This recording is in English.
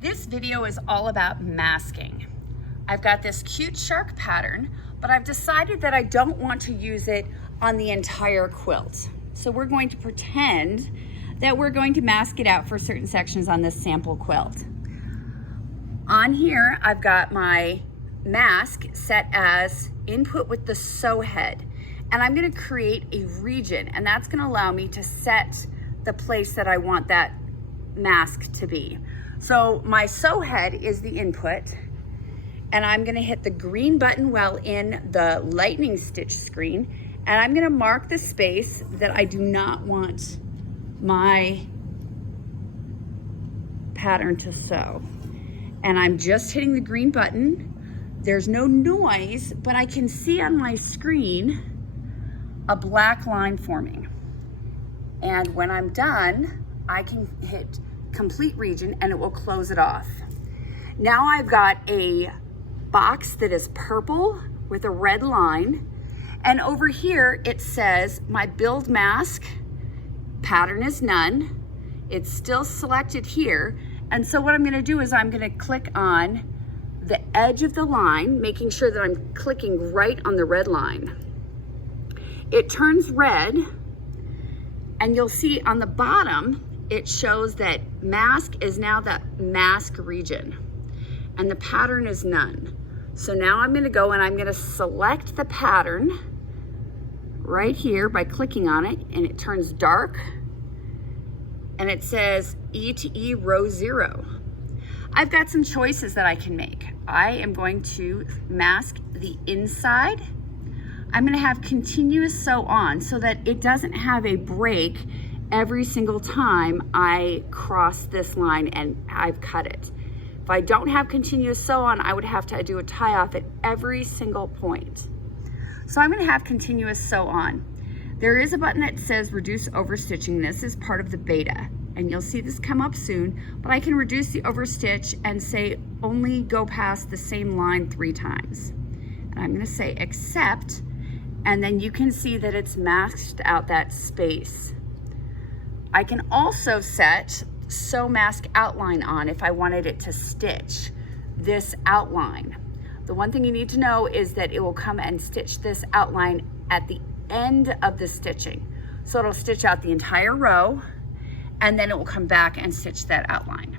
This video is all about masking. I've got this cute shark pattern, but I've decided that I don't want to use it on the entire quilt. So we're going to pretend that we're going to mask it out for certain sections on this sample quilt. On here, I've got my mask set as input with the sew head, and I'm gonna create a region, and that's gonna allow me to set the place that I want that mask to be. So my sew head is the input, and I'm gonna hit the green button while in the lightning stitch screen, and I'm gonna mark the space that I do not want my pattern to sew. And I'm just hitting the green button. There's no noise, but I can see on my screen a black line forming. And when I'm done, I can hit complete region and it will close it off. Now I've got a box that is purple with a red line, and over here it says my build mask pattern is none. It's still selected here, and so what I'm going to do is I'm going to click on the edge of the line, making sure that I'm clicking right on the red line. It turns red, and you'll see on the bottom it shows that mask is now that mask region, and the pattern is none. So now I'm gonna go and I'm gonna select the pattern right here by clicking on it, and it turns dark, and it says E to E row 0. I've got some choices that I can make. I am going to mask the inside. I'm gonna have continuous sew on so that it doesn't have a break every single time I cross this line and I've cut it. If I don't have continuous sew on, I would have to do a tie off at every single point. So I'm going to have continuous sew on. There is a button that says reduce overstitching. This is part of the beta, and you'll see this come up soon, but I can reduce the overstitch and say only go past the same line 3 times. And I'm going to say accept, and then you can see that it's masked out that space. I can also set sew mask outline on if I wanted it to stitch this outline. The one thing you need to know is that it will come and stitch this outline at the end of the stitching. So it'll stitch out the entire row, and then it will come back and stitch that outline.